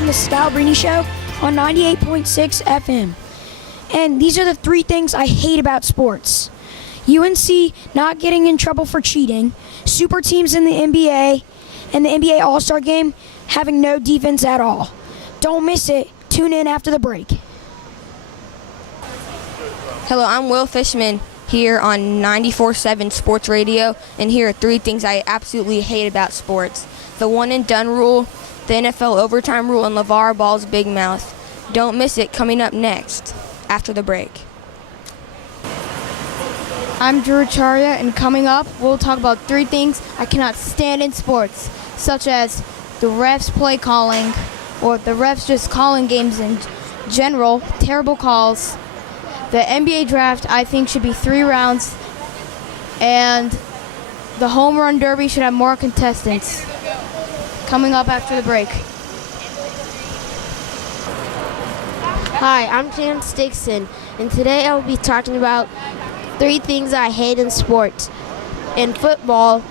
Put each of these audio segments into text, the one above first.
from the Scalabrini Show on 98.6 FM. And these are the 3 things I hate about sports. UNC not getting in trouble for cheating, super teams in the NBA, and the NBA All-Star Game having no defense at all. Don't miss it. Tune in after the break. Hello, I'm Will Fishman here on 94.7 Sports Radio, and here are 3 things I absolutely hate about sports. The one and done rule, the NFL overtime rule, and LeVar Ball's big mouth. Don't miss it, coming up next, after the break. I'm Drew Charia, and coming up, we'll talk about 3 things I cannot stand in sports, such as the refs play calling, or the refs just calling games in general, terrible calls. The NBA draft, I think, should be 3 rounds, and the home run derby should have more contestants. Coming up after the break. Hi, I'm Chance Dixon, and today I will be talking about 3 things I hate in sports. In football,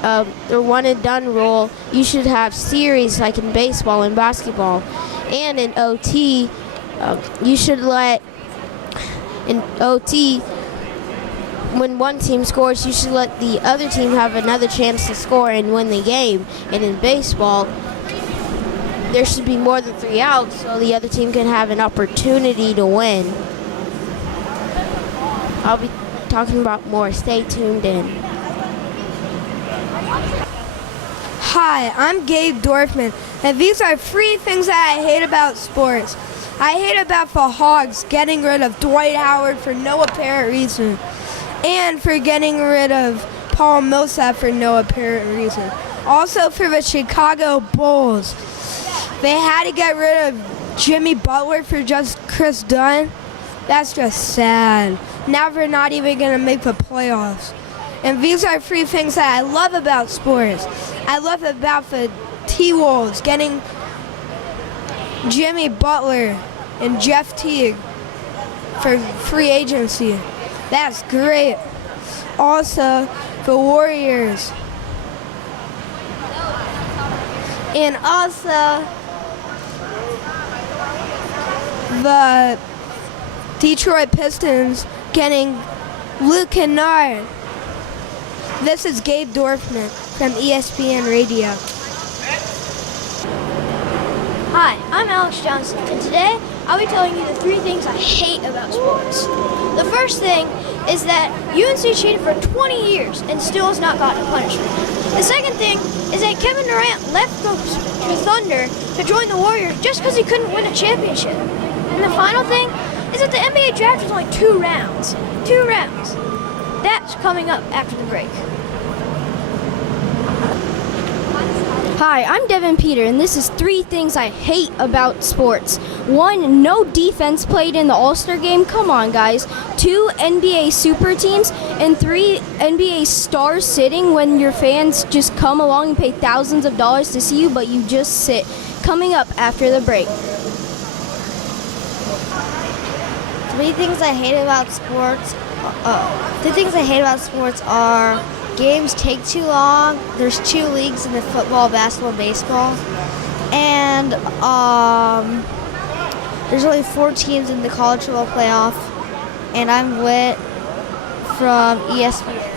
the one and done rule, you should have series like in baseball and basketball. And in OT, you should let, in OT, when one team scores, you should let the other team have another chance to score and win the game. And in baseball, there should be more than 3 outs so the other team can have an opportunity to win. I'll be talking about more. Stay tuned in. Hi, I'm Gabe Dorfman, and these are 3 things that I hate about sports. I hate about the Hogs getting rid of Dwight Howard for no apparent reason, and for getting rid of Paul Millsap for no apparent reason. Also for the Chicago Bulls, they had to get rid of Jimmy Butler for just Chris Dunn. That's just sad. Now they're not even going to make the playoffs. And these are 3 things that I love about sports. I love about the T-Wolves getting Jimmy Butler and Jeff Teague for free agency. That's great. Also, the Warriors. And also, the Detroit Pistons getting Luke Kennard. This is Gabe Dorfman from ESPN Radio. Hi, I'm Alex Johnson, and today I'll be telling you the 3 things I hate about sports. The first thing is that UNC cheated for 20 years and still has not gotten a punishment. The second thing is that Kevin Durant left the Thunder to join the Warriors just because he couldn't win a championship. And the final thing is that the NBA draft is only 2 rounds. 2 rounds. That's coming up after the break. Hi, I'm Devon Peter, and this is 3 things I hate about sports. 1, no defense played in the All-Star Game. Come on, guys. 2, NBA super teams. And 3, NBA stars sitting when your fans just come along and pay thousands of dollars to see you, but you just sit. Coming up after the break. 3 things I hate about sports. 3 things I hate about sports are games take too long. There's 2 leagues in the football, basketball, baseball, and there's only 4 teams in the college football playoff. And I'm Whit from ESPN.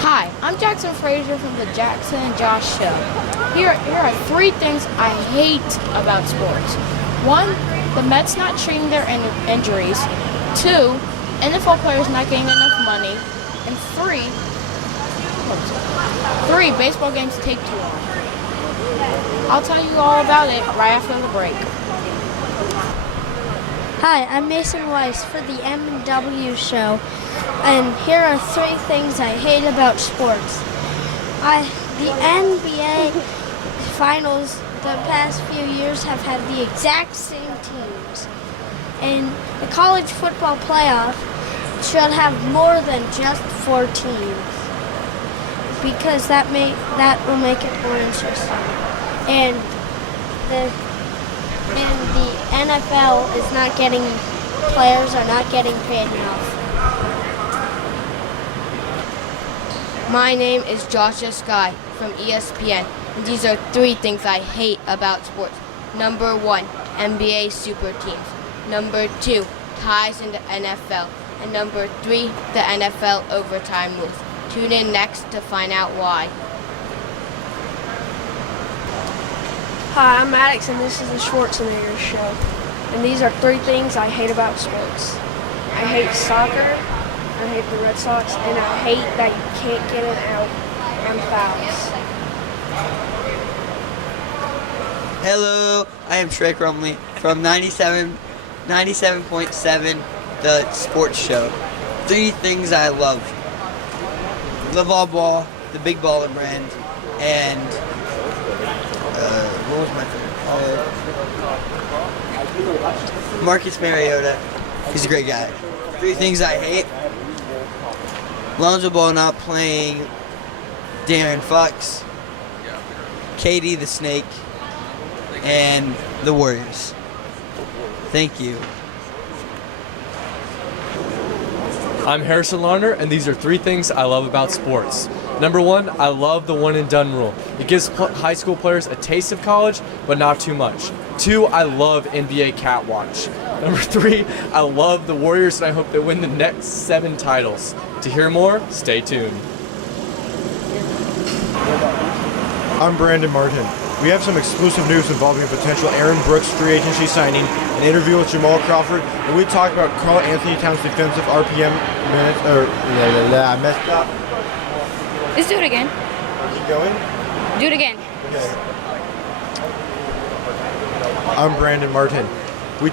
Hi, I'm Jackson Frazier from the Jackson and Josh Show. Here are 3 things I hate about sports. 1, the Mets not treating their injuries. 2, NFL players not getting enough money. And 3, baseball games take too long. I'll tell you all about it right after the break. Hi, I'm Mason Weiss for the M&W Show, and here are 3 things I hate about sports. The NBA finals the past few years have had the exact same teams, and the college football playoff should have more than just 4 teams, because that will make it more interesting. And the NFL is not getting, players are not getting paid enough. My name is Joshua Sky from ESPN, and these are 3 things I hate about sports. Number 1, NBA super teams. Number 2, ties in the NFL. And number 3, the NFL overtime rules. Tune in next to find out why. Hi, I'm Maddox, and this is the Schwarzenegger Show. And these are 3 things I hate about sports. I hate soccer, I hate the Red Sox, and I hate that you can't get it out on fouls. Hello, I am Trey from 97.7, the sports show. 3 things I love. All ball, the big baller brand, and what was my third? Marcus Mariota. He's a great guy. 3 things I hate. Lonzo Ball not playing, Darren Fox, Katie the Snake, and the Warriors. Thank you. I'm Harrison Larner, and these are 3 things I love about sports. Number 1, I love the one and done rule. It gives high school players a taste of college, but not too much. 2, I love NBA Catwatch. Number 3, I love the Warriors, and I hope they win the next 7 titles. To hear more, stay tuned. I'm Brandon Martin. We have some exclusive news involving a potential Aaron Brooks free agency signing, an interview with Jamal Crawford, and we talk about Karl Anthony Towns' defensive RPM minutes. I messed up. Let's do it again. Keep going? Do it again. Okay. I'm Brandon Martin. We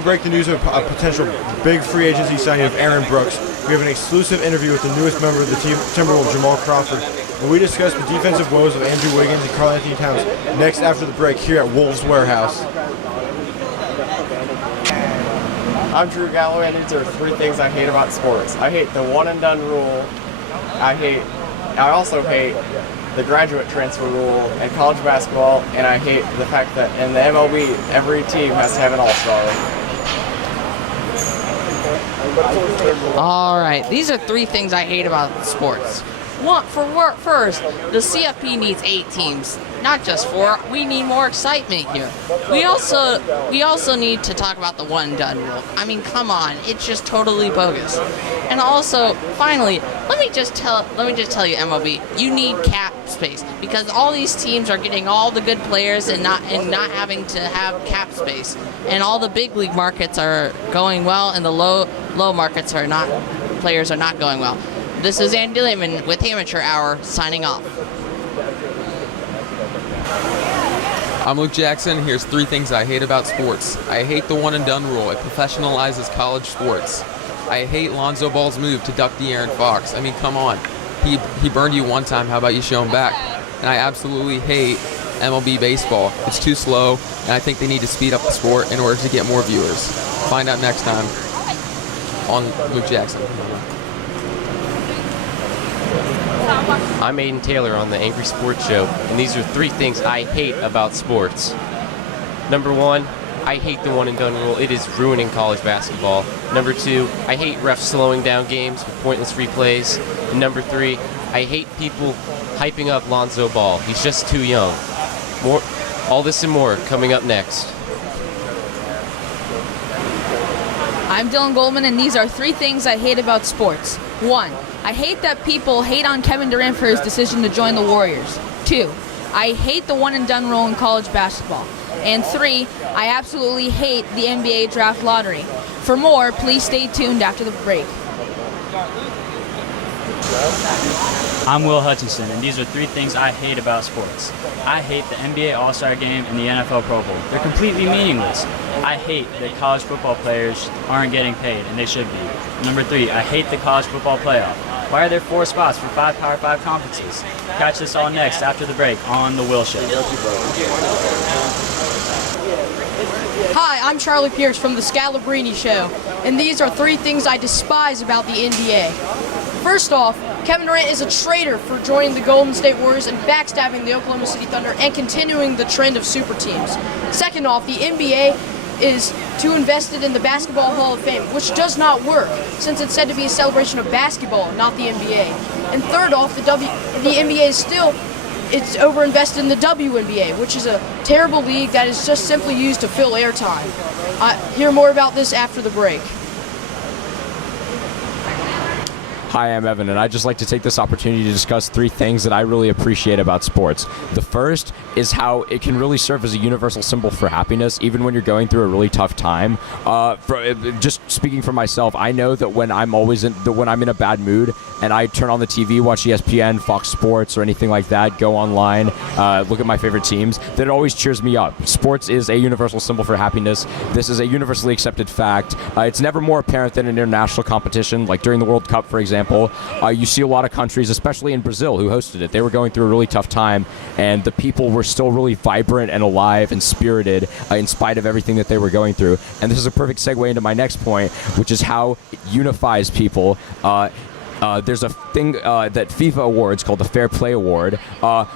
break the news of a potential big free agency signing of Aaron Brooks. We have an exclusive interview with the newest member of the team, Timberwolves, Jamal Crawford. And we discuss the defensive woes of Andrew Wiggins and Karl Anthony Towns next after the break here at Wolves Warehouse. I'm Drew Galloway, and these are 3 things I hate about sports. I hate the one and done rule. I also hate the graduate transfer rule in college basketball, and I hate the fact that in the MLB, every team has to have an all-star. All right, these are 3 things I hate about sports. First, the CFP needs 8 teams, not just 4. We need more excitement here. We also need to talk about the one and done rule. I mean, come on, it's just totally bogus. And also, finally, let me just tell you, MLB, you need cap space because all these teams are getting all the good players and not having to have cap space. And all the big league markets are going well, and the low markets players are not going well. This is Andy Lehman with Amateur Hour signing off. I'm Luke Jackson. Here's 3 things I hate about sports. I hate the one and done rule. It professionalizes college sports. I hate Lonzo Ball's move to duck De'Aaron Fox. I mean, come on. He burned you one time. How about you show him back? And I absolutely hate MLB baseball. It's too slow, and I think they need to speed up the sport in order to get more viewers. Find out next time on Luke Jackson. I'm Aidan Taylor on the Angry Sports Show, and these are 3 things I hate about sports. Number 1, I hate the one and done rule. It is ruining college basketball. Number 2, I hate refs slowing down games with pointless replays. And number 3, I hate people hyping up Lonzo Ball. He's just too young. All this and more coming up next. I'm Dylan Goldman, and these are 3 things I hate about sports. 1, I hate that people hate on Kevin Durant for his decision to join the Warriors. 2, I hate the one and done rule in college basketball. And 3, I absolutely hate the NBA draft lottery. For more, please stay tuned after the break. I'm Will Hutchinson, and these are 3 things I hate about sports. I hate the NBA All-Star Game and the NFL Pro Bowl. They're completely meaningless. I hate that college football players aren't getting paid, and they should be. Number 3, I hate the college football playoff. Why are there 4 spots for 5 Power 5 conferences? Catch this all next after the break on The Will Show. Hi, I'm Charlie Pierce from The Scalabrini Show, and these are 3 things I despise about the NBA. First off, Kevin Durant is a traitor for joining the Golden State Warriors and backstabbing the Oklahoma City Thunder and continuing the trend of super teams. Second off, the NBA is too invested in the Basketball Hall of Fame, which does not work, since it's said to be a celebration of basketball, not the NBA. And third off, the NBA is still it's overinvested in the WNBA, which is a terrible league that is just simply used to fill airtime. Hear more about this after the break. Hi, I'm Evan, and I'd just like to take this opportunity to discuss 3 things that I really appreciate about sports. The first is how it can really serve as a universal symbol for happiness, even when you're going through a really tough time. Just speaking for myself, I know that when I'm in a bad mood and I turn on the TV, watch ESPN, Fox Sports, or anything like that, go online, look at my favorite teams, that it always cheers me up. Sports is a universal symbol for happiness. This is a universally accepted fact. It's never more apparent than in international competition, like during the World Cup, for example. You see a lot of countries, especially in Brazil, who hosted it. They were going through a really tough time, and the people were still really vibrant and alive and spirited in spite of everything that they were going through. And this is a perfect segue into my next point, which is how it unifies people. There's a thing that FIFA awards called the Fair Play Award.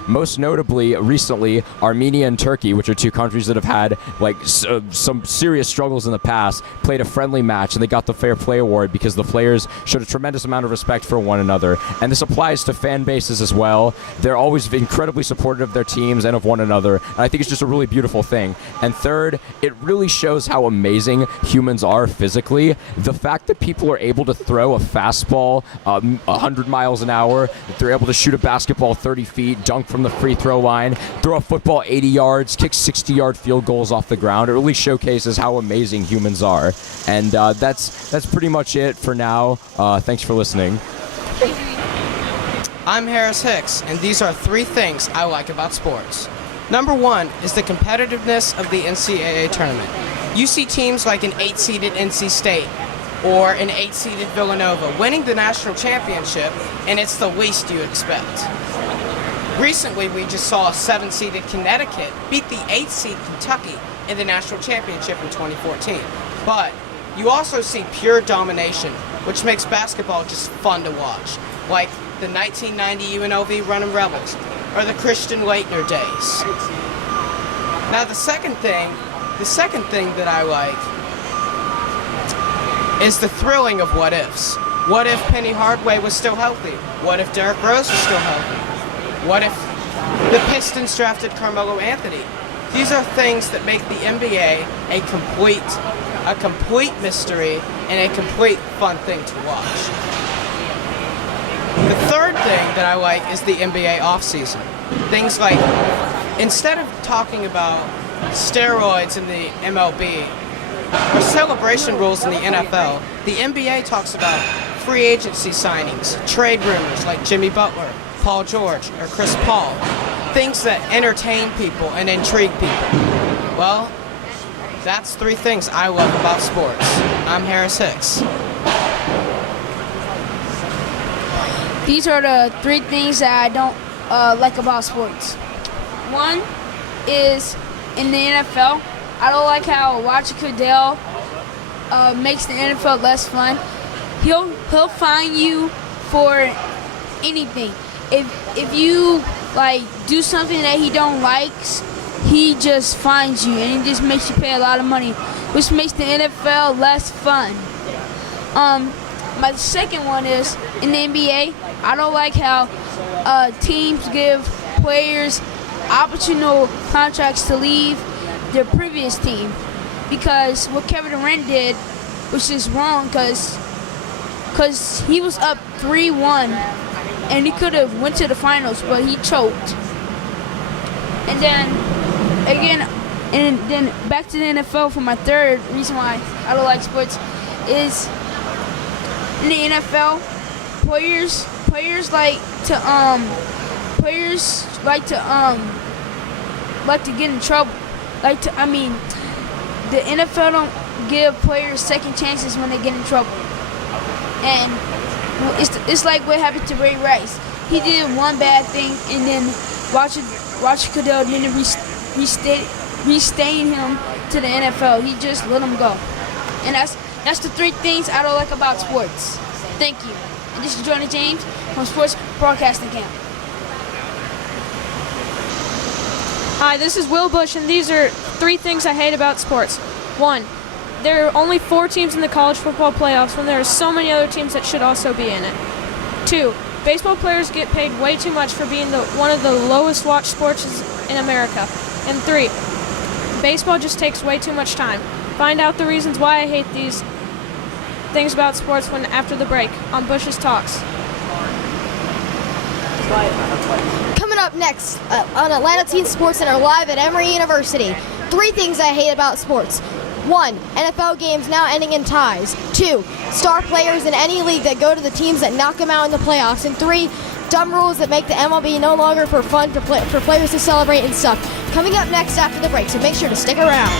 Most notably, recently, Armenia and Turkey, which are 2 countries that have had some serious struggles in the past, played a friendly match, and they got the Fair Play Award because the players showed a tremendous amount of respect for one another. And this applies to fan bases as well. They're always incredibly supportive of their teams and of one another, and I think it's just a really beautiful thing. And third, it really shows how amazing humans are physically. The fact that people are able to throw a fastball 100 miles an hour, that they're able to shoot a basketball 30 feet, dunk from the free throw line, throw a football 80 yards, kick 60-yard field goals off the ground. It really showcases how amazing humans are. And that's pretty much it for now. Thanks for listening. I'm Harris Hicks, and these are 3 things I like about sports. Number 1 is the competitiveness of the NCAA tournament. You see teams like an 8-seeded NC State or an 8-seeded Villanova winning the national championship, and it's the least you expect. Recently, we just saw a 7-seeded Connecticut beat the 8-seed Kentucky in the national championship in 2014. But you also see pure domination, which makes basketball just fun to watch, like the 1990 UNLV Running Rebels or the Christian Laettner days. Now, the second thing that I like is the thrilling of what ifs. What if Penny Hardaway was still healthy? What if Derrick Rose was still healthy? What if the Pistons drafted Carmelo Anthony? These are things that make the NBA a complete mystery and a complete fun thing to watch. The third thing that I like is the NBA offseason. Things like, instead of talking about steroids in the MLB, or celebration rules in the NFL, the NBA talks about free agency signings, trade rumors like Jimmy Butler, Paul George, or Chris Paul, things that entertain people and intrigue people. Well, that's 3 things I love about sports. I'm Harris Hicks. These are the 3 things that I don't like about sports. One is in the NFL. I don't like how Roger Goodell makes the NFL less fun. He'll fine you for anything. If you do something that he don't like, he just fines you and he just makes you pay a lot of money, which makes the NFL less fun. My second one is in the NBA. I don't like how teams give players optional contracts to leave their previous team, because what Kevin Durant did, which is wrong, because he was up 3-1 and he could have went to the finals, but he choked. And then back to the NFL for my third reason why I don't like sports is in the NFL, players like to get in trouble. The NFL don't give players second chances when they get in trouble. And it's like what happened to Ray Rice. He did one bad thing, and then Roger Goodell didn't restain him to the NFL. He just let him go. And that's the 3 things I don't like about sports. Thank you. And this is Jordan James from Sports Broadcasting Camp. Hi, this is Will Bush, and these are 3 things I hate about sports. 1, there are only 4 teams in the college football playoffs when there are so many other teams that should also be in it. 2, Baseball players get paid way too much for being one of the lowest watched sports in America. And 3, baseball just takes way too much time. Find out the reasons why I hate these things about sports after the break on Bush's Talks. Coming up next on Atlanta Teen Sports Center live at Emory University. 3 things I hate about sports. 1, NFL games now ending in ties. 2, star players in any league that go to the teams that knock them out in the playoffs. And 3, dumb rules that make the MLB no longer for fun for players to celebrate and stuff. Coming up next after the break, so make sure to stick around.